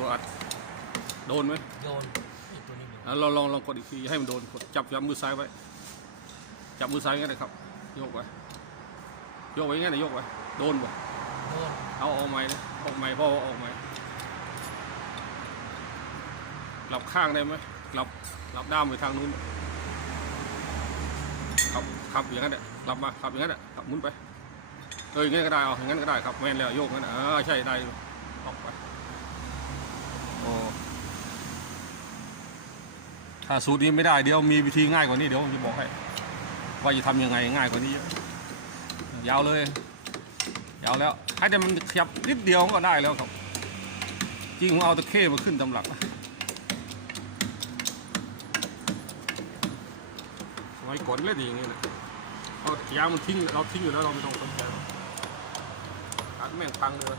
ตัวอัด โดนไหมโดนไอ้ตัวนี้โดนอะลองลองลองกดอีกทีให้มันโดนกดจับจับมือซ้ายไว้ จับมือซ้ายงั้นนะครับโยกไว้โยกไว้งั้นนะโยกไว้โดนบ่โดนเอาออกไม้นะออกไม้พ่อเอาออกไม้กลับข้างได้ไหมกลับกลับด้ามไปทางนู้นขับขับอย่างนั้นแหละกลับมาขับอย่างนั้นแหละขับหมุนไปเอออย่างนั้นก็ได้เอาอย่างนั้นก็ได้ครับแม่นแล้วโยกงั้นอะอ่าใช่ได้ออกไปโอ้ ถ้าสูตรนี้ไม่ได้เดี๋ยวมีวิธีง่ายกว่านี้เดี๋ยวผมจะบอกให้ว่าจะทำยังไงง่ายกว่านี้เยอะยาวเลยยาวแล้วให้แต่มันขยับนิดเดียวก็ได้แล้วครับ จริงผมเอาตะเข้มาขึ้นตำหลักนะสมัยก่อนเล่นอย่างนี้นะเอายามันทิ้งเราทิ้งอยู่แล้วเราไม่ต้องสนใจอัดแม่งพังเลย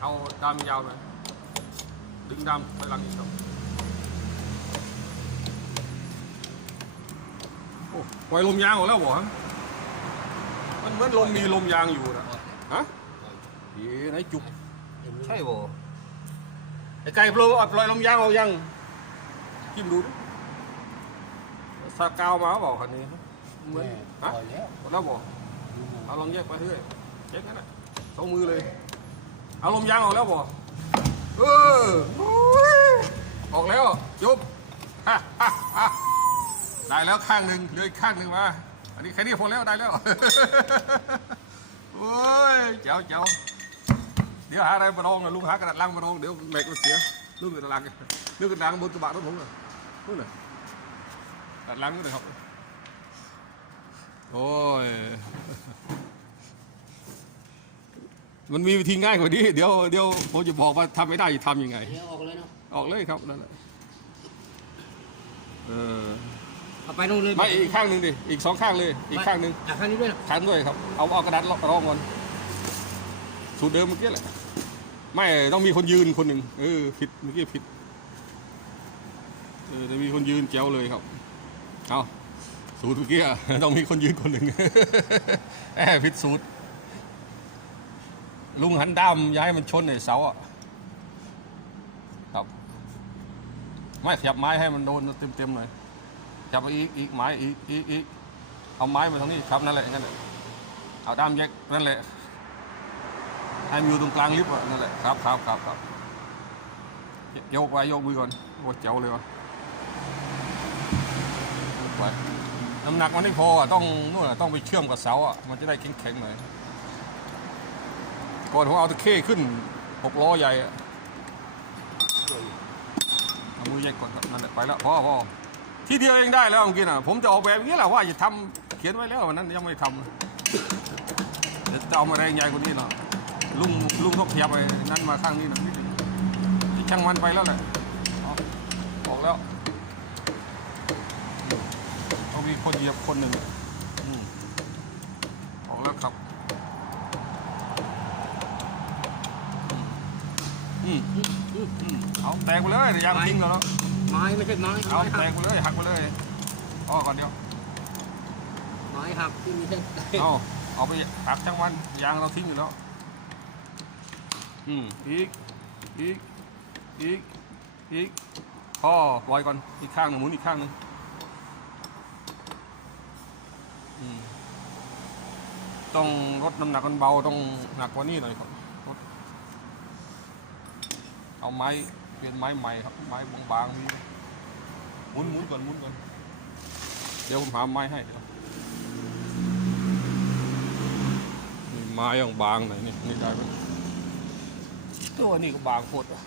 เอาดามยาวไปดึงดามไปหลังอีกครับ ปล่อยลมยางออกแล้วเหรอฮะมันเหมือนลมมีลมยางอยู่นะฮะเย้ไหนจุกใช่บ่ไอ้ไก่ปลอยปล่อยลมยางเอายังจิ้มดูดิสากาวมาบอกคันนี้เหมือนปล่ฮะอยแล้วหมดแล้วบอกเอาลองแยกไปเรื่อยเช็คงั้นแหละสองมือเลยเอาลมยางออกแล้วบอกเออโอ้ยออกแล้วยุบฮ่าฮ่าฮ่า ได้แล้วข้างหนึ่งเหลืออีกข้างหนึ่งมา อันนี้แค่นี้พอแล้วได้แล้ว โอ้ยเจ้าเจ้าเดี๋ยวหาอะไรมาลองนะลุงหากระดาษลังมาลองเดี๋ยวแม็กมันเสียลุงกระดาษลังนึกกระดาษบนกระบะรถผมเลยนู่นน่ะกระดาษลังนู่นเลยครับโอ้ยมันมีวิธีง่ายกว่านี้เดี๋ยวเดี๋ยวผมจะบอกว่าทำไม่ได้จะทำยังไงเดี๋ยวออกเลยเนาะออกเลยครับนั่นแหละเออ เอาไปนู่นเลยไม่อีกข้างหนึ่งดิอีกสองข้างเลยอีกข้างหนึ่งอะข้างนี้ด้วยนะขันด้วยครับเอาเอากระดาษรองก่อนสูตรเดิมเมื่อกี้แหละไม่ต้องมีคนยืนคนหนึ่งเออผิดเมื่อกี้ผิดเออจะมีคนยืนแจ๋วเลยครับเอาสูตรเมื่อกี้อะต้องมีคนยืนคนหนึ่งแอบผิดสูตรลุงหันด้ามย้ายมันชนในเสาอะครับไม่ขยับไม้ให้มันโดนเต็มๆหน่อย ขยับไปอีกอีกไม้อีกอีกอีกเอาไม้มาตรงนี้ครับนั่นแหละนั่นแหละเอาด้ามแยกนั่นแหละให้มันอยู่ตรงกลางลิฟต์อะนั่นแหละครับครับครับครับโยกไปโยกมือก่อนโอ้เจ๋วเลยวะไปน้ำหนักมันไม่พออะต้องนู่นอะต้องไปเชื่อมกับเสาอะมันจะได้แข็งๆหน่อยก่อนผมเอาตะเข้ขึ้นหกล้อใหญ่อะเอามือแยกก่อนนั่นแหละไปแล้วพอพอ ที่เดียวเองได้แล้วเมื่อกี้นะผมจะออกแบบอย่างนี้แหละว่าจะทำเขียนไว้แล้ววันนั้นยังไม่ทำเดี๋ยวจะเอามาแรงใหญ่กว่านี้เนาะลุงลุงเขาขยับไปนั้นมาข้างนี้หนะนิดนึงช่างมันไปแล้วแหละเออกแล้วต้องมีคนเหยียบคนหนึ่งออกแล้วครับอืมอืมอืมเอาแตกไปเลยยวยางทิ้งแล้วเนาะ ไม้ไม่ใช่ไม้เอาไม้แตหักกไปเลยหักไปเลยอ้อก่อนเดียวไม้หักที่มีเส้นเอาเอาไปหักจังวันยางเราทิ้งอยู่แล้วอืมอีกอีกอีกอีกพอปล่อยก่อนอีกข้างหนึ่งหมุนอีกข้างหนึ่งอืมต้องลดน้ำหนักมันเบาต้องหนักกว่านี้หน่อยครับลดเอาไม้ เปลี่ยนไม้ใหม่ครับไม้บางๆมีหมุนหมุนก่อนหมุนก่อนเดี๋ยวผมหาไม้ให้เดี๋ยวนี่ไม้ยังบางหน่อยนี่นี่ได้ไหมตัวนี้ก็บางโคตรว่ะ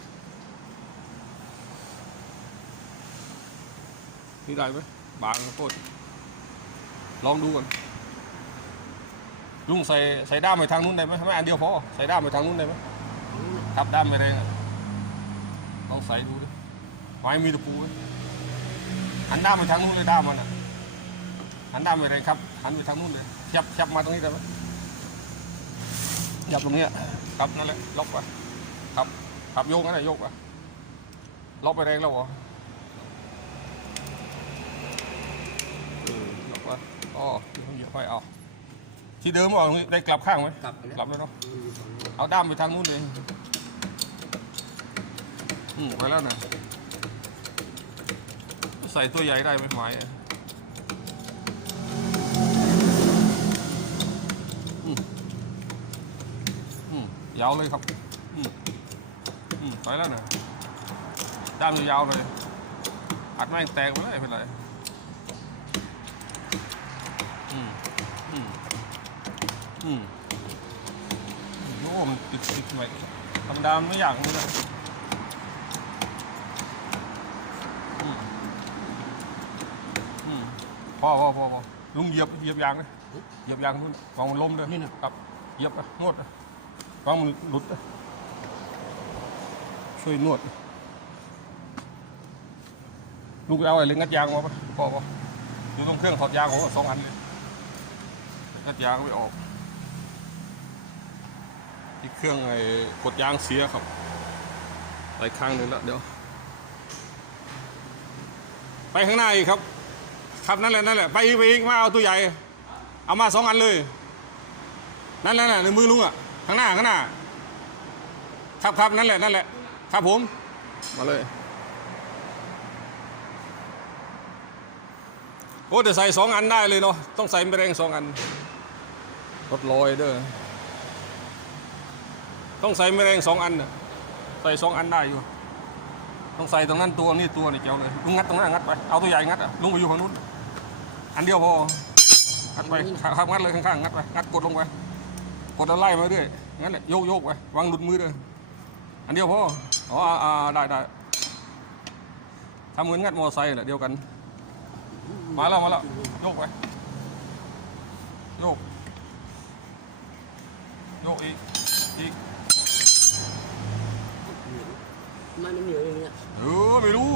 นี่ได้ไหมบางโคตรลองดูก่อนลุงใส่ใส่ด้ามไปทางนู้นได้ไหมไม่อันเดียวพอใส่ด้ามไปทางนู้นได้ไหมครับด้ามไปแรงอะ ลองใส่ดูดิไม้มีตะปูไหมหันด้ามไปทางนู้นเลยด้ามมันอะหันด้ามไปแรงครับ หันไปทางนู้นเลยยับยับมาตรงนี้ได้ไหมยับตรงเนี้ยครับนั่นแหละล็อกไปครับครับโยกนั่นแหละโยกไปล็อกไปแรงแล้วเหรอเออล็อกไปอ๋อเดี๋ยวเหยียบไปเอาที่เดิมเอาได้กลับข้างไหมกลับไปแล้วกลับแล้วเนาะเอาด้ามไปทางนู้นเลย อืมไปแล้วนะใส่ตัวใหญ่ได้ไหมไม้อะอืมอืมยาวเลยครับ อืมอืมไปแล้วนะด้ามยาวเลย อัดแม่งแตกไปเลยไม่เป็นไรอืมอืมอืมโอ้มันติดติดไว้ธรรมดาไม่อยากนี่นะอืมอืม พอพอพอพอลุงเหยียบเหยียบยางเลยเหยียบยางนู่นวางมันล้มเลยนี่นะครับเหยียบอะนวดอะวางมันหลุดอะช่วยนวด ลูกเอาอะไรงัดยางมาปะพอปะอยู่ตรงเครื่องถอดยางผมก็สองอันเลยงัดยางไม่ออก ที่เครื่องไอ้กดยางเสียครับไปข้างหนึ่งแล้วเดี๋ยว ไปข้างหน้าอีกครับ ครับนั่นแหละนั่นแหละไปอีกไปอีกมาเอาตัวใหญ่ เอามาสองอันเลย นั่นแหละน่ะในมือลุงอะข้างหน้าข้างหน้า ครับครับนั่นแหละนั่นแหละ ครับผม มาเลย โอ้แต่ใส่สองอันได้เลยเนาะต้องใส่แมลงสองอันรถลอยเด้อต้องใส่แมลงสองอันน่ะใส่สองอันได้อยู่ต้องใส่ตรงนั้นตัวนี่ตัวนี่เกี่ยวเลยลุงงัดตรงนั้นงัดไปเอาตัวใหญ่งัดอะลุงไปอยู่ฝั่งนู้น อันเดียวพองัดไปครับงัดเลยข้างๆงัดไปงัดกดลงไปกดแล้วไล่มาเรื่อยงั้นแหละโยกโยกไปวางหลุดมือเด้ออันเดียวพออ๋ออ่าอ่าได้ได้ทำเหมือนงัดมอเตอร์ไซค์แหละเดียวกัน มาแล้วมาแล้วโยกไปโยกโยกอีกอีกมันเหนียวอย่างเงี้ยเออไม่รู้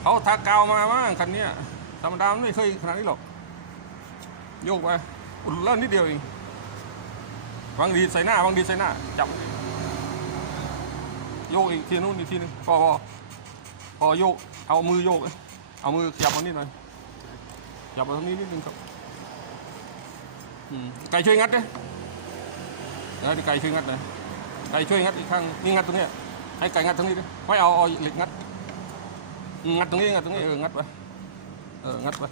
เขาทากาวมามั้งคันเนี้ย ธรรมดามไม่เคยขนาดนี้หรอก โยกไปอุ่นแล้วนิดเดียวเองวางดีใส่หน้าวางดีใส่หน้า จับ โยกอีกทีนู้นอีกทีนึงพอพอพอโยก เอามือโยก เอามือขยับมานิดหน่อยจับมาตรงนี้นิดนึงครับไก่ช่วยงัดดิเออไก่ช่วยงัดหน่อยไก่ช่วยงัดอีกข้างนี่งัดตรงนี้ให้ไก่งัดตรงนี้ดิไม่เอาเอาเหล็กงัด งัดตรงนี้งัดตรงนี้เอองัดไป เอองัดไป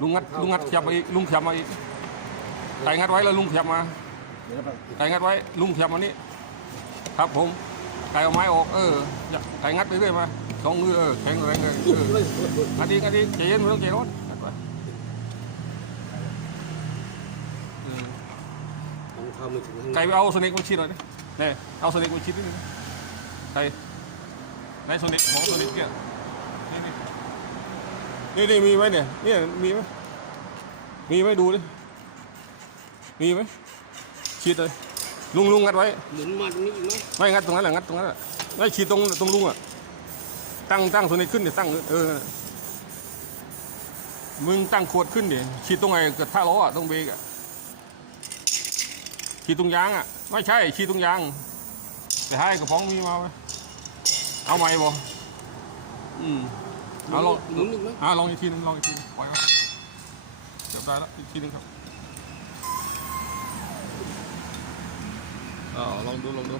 ลุงงัดลุงงัดเขียบมาอีกลุงเขียบมาอีกไก่งัดไว้แล้วลุงเดี๋ยวเราไก่งัดไว้ลุงเขียบมานี่ครับผมไก่เอาไม้ออกเออไก่งัดไปเรื่อยมาสองมือเออแข็งแรงเลยเอองัดดีงัดดีใจเย็นไม่ต้องใจร้อนงัดไปไก่ไปเอาสเน็กมาชิดหน่อยดิเนี่ยเอาสเน็กมาชิดนิดนึงไก่ไหนสเน็กของสเน็กเนี่ย นี่นี่มีไหมเนี่ยเนี่ยมีไหมมีไหมดูดิมีไหมชิดเลยลุงลุงงัดไว้หมุนมาตรงนี้อีกไหมไม่งัดตรงนั้นแหละงัดตรงนั้นแหละไม่ฉีดตรงตรงลุงอะตั้งตั้งสเน็กขึ้นเดี๋ยวตั้งเออมึงตั้งขวดขึ้นดิฉีดตรงไหนกระทะล้ออะตรงเบรกอะฉีดตรงยางอะไม่ใช่ฉีดตรงยางแต่ให้กระป๋องมีมาไหมเอาไหมบ่อืม เอาลองหมุนอีกไหมอ่าลองอีกทีนึงลองอีกทีนึงปล่อยไว้เดี๋ยวได้แล้วอีกทีนึงครับอ่าลองดูลองดู